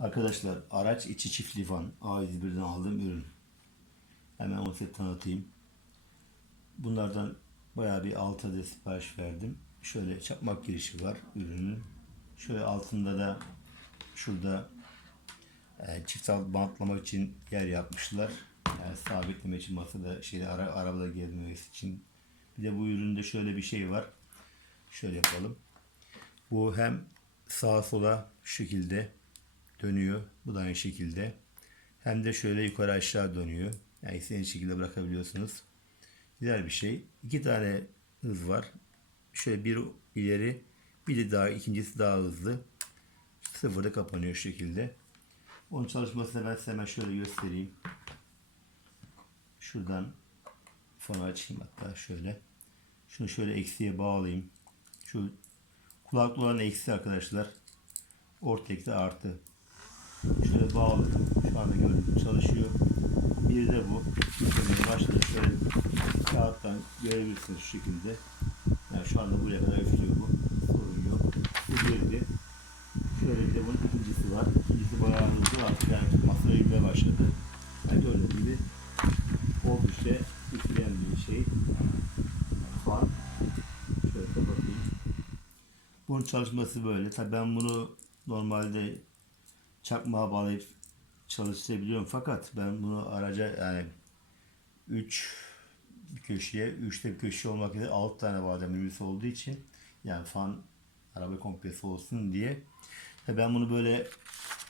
Arkadaşlar araç içi çiftli fan A101'den aldığım ürün. Hemen onu size tanıtayım. Bunlardan bayağı bir 6 adet sipariş verdim. Şöyle çakmak girişi var ürünün. Şöyle altında da şurada e, çift bantlamak için yer yapmışlar. Yani sabitleme için masada şeyde ara, arabada gezmemesi için. Bir de bu üründe şöyle bir şey var. Şöyle yapalım. Bu hem sağa sola şu şekilde dönüyor. Bu da aynı şekilde. Hem de şöyle yukarı aşağı dönüyor. Yani istediğiniz şekilde bırakabiliyorsunuz. Güzel bir şey. İki tane hız var. Şöyle bir ileri bir de daha ikincisi daha hızlı. Sıfırda kapanıyor şu şekilde. Onun çalışmasını ben size hemen şöyle göstereyim. Şuradan fonu açayım hatta şöyle. Şunu şöyle eksiye bağlayayım. Şu kulaklı olan eksi arkadaşlar. Orta artı. Şöyle bağladım. Şu anda gördüğünüz çalışıyor. Bir de bu. Şöyle başta şöyle kağıttan görebilirsiniz şu şekilde. Yani şu anda buraya kadar üflüyor bu. Sorun yok. Bu birdi. Şöyle de bunun ikincisi var. İkincisi bayağı hızlı artık yani masaya yürümeye başladı. Yani gördüğünüz gibi oldukça üfleyen bir şey. Fan. Şöyle kapatayım. Bunun çalışması böyle. Tabii ben bunu normalde çakmağa bağlayıp çalıştırabiliyorum. Fakat ben bunu araca yani 3 bir köşeye 3'te bir köşe olmak üzere 6 tane badem ünlüsü olduğu için yani fan araba komplesi olsun diye. Ve ben bunu böyle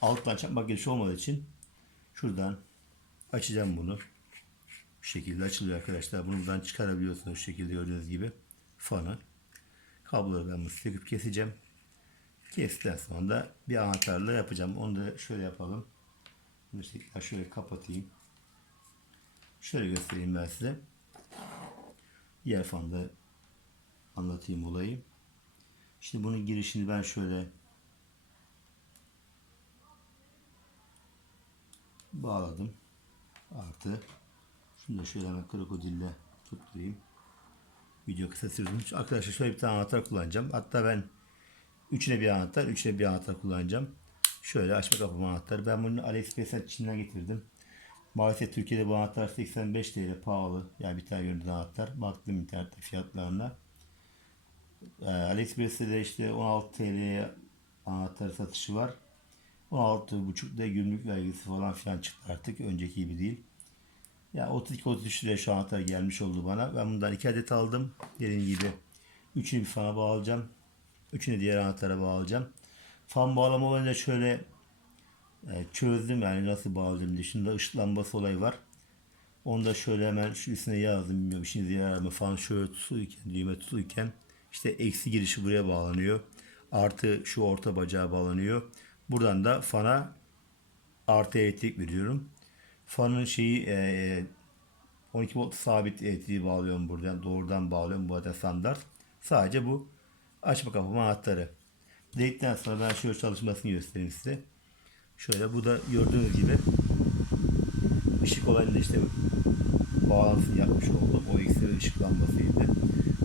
alttan çakmak girişi olmadığı için şuradan açacağım bunu. Bu şekilde açılıyor arkadaşlar. Bunu buradan çıkarabiliyorsunuz şu şekilde gördüğünüz gibi fanı. Kabloları ben bunu söküp keseceğim Kestikten sonra da bir anahtarla yapacağım. Onu da şöyle yapalım. Tekrar şöyle kapatayım. Şöyle göstereyim ben size. Diğer fanda anlatayım olayı. Şimdi bunun girişini ben şöyle bağladım. Artı şunu da şöyle hemen krokodille tutturayım. Video kısa sürdüm. Arkadaşlar şöyle bir tane anahtar kullanacağım. Hatta ben Üçüne bir anahtar, üçüne bir anahtar kullanacağım. Şöyle açma kapama anahtarı. Ben bunu AliExpress'ten Çin'den getirdim. Maalesef Türkiye'de bu anahtar 85 TL pahalı. Yani bir tane görüntü anahtar. Baktım internette fiyatlarına. Ee, AliExpress'te de işte 16 TL'ye anahtar satışı var. 16,5 da gümrük vergisi falan filan çıktı artık. Önceki gibi değil. Ya yani 32-33 liraya şu anahtar gelmiş oldu bana. Ben bundan 2 adet aldım. Dediğim gibi. Üçünü bir fana bağlayacağım. Üçünü diğer anahtara bağlayacağım. Fan bağlama olayını da şöyle e, çözdüm yani nasıl bağlayayım diye. Şimdi ışık lambası olayı var. Onu da şöyle hemen şu üstüne yazdım. Bilmiyorum şimdi yarar mı? Fan şöyle tutulurken, düğme tutulurken işte eksi girişi buraya bağlanıyor. Artı şu orta bacağa bağlanıyor. Buradan da fana artı elektrik veriyorum. Fanın şeyi e, 12 volt sabit elektriği bağlıyorum buradan. Doğrudan bağlıyorum. Bu arada standart. Sadece bu açma kapama anahtarı. Dedikten sonra ben şöyle çalışmasını göstereyim size. Şöyle bu da gördüğünüz gibi ışık olayında işte bağlantısını yapmış oldum. O eksi ve ışık lambasıydı.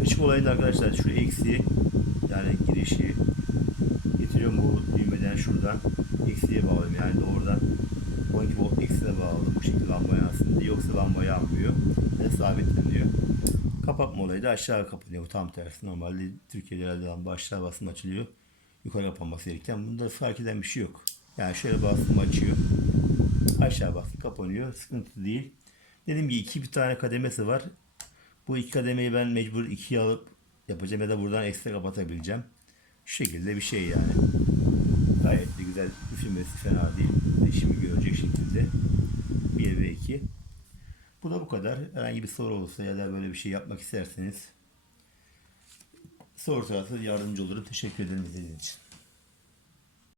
Işık olayında arkadaşlar şu eksi yani girişi getiriyorum bu düğmeden şuradan eksiye bağlıyorum. Yani doğrudan 12 volt eksiye bağladım. Bu şekilde lamba yansın diye. Yoksa lamba yanmıyor. Ve sabitleniyor. Kapatma olayı da aşağı kapanıyor. Tam tersi. Normalde Türkiye'de herhalde lamba aşağı basım açılıyor. Yukarı kapanması gereken. Bunda fark eden bir şey yok. Yani şöyle bastım açıyor. Aşağı bastım kapanıyor. Sıkıntı değil. Dediğim gibi iki bir tane kademesi var. Bu iki kademeyi ben mecbur ikiye alıp yapacağım ya da buradan ekstra kapatabileceğim. Şu şekilde bir şey yani. Gayet de güzel. Üflemesi fena değil. İşimi görecek şekilde. 1 ve 2. Bu da bu kadar. Herhangi bir soru olursa ya da böyle bir şey yapmak isterseniz soru sorarsanız yardımcı olurum. Teşekkür ederim izlediğiniz için.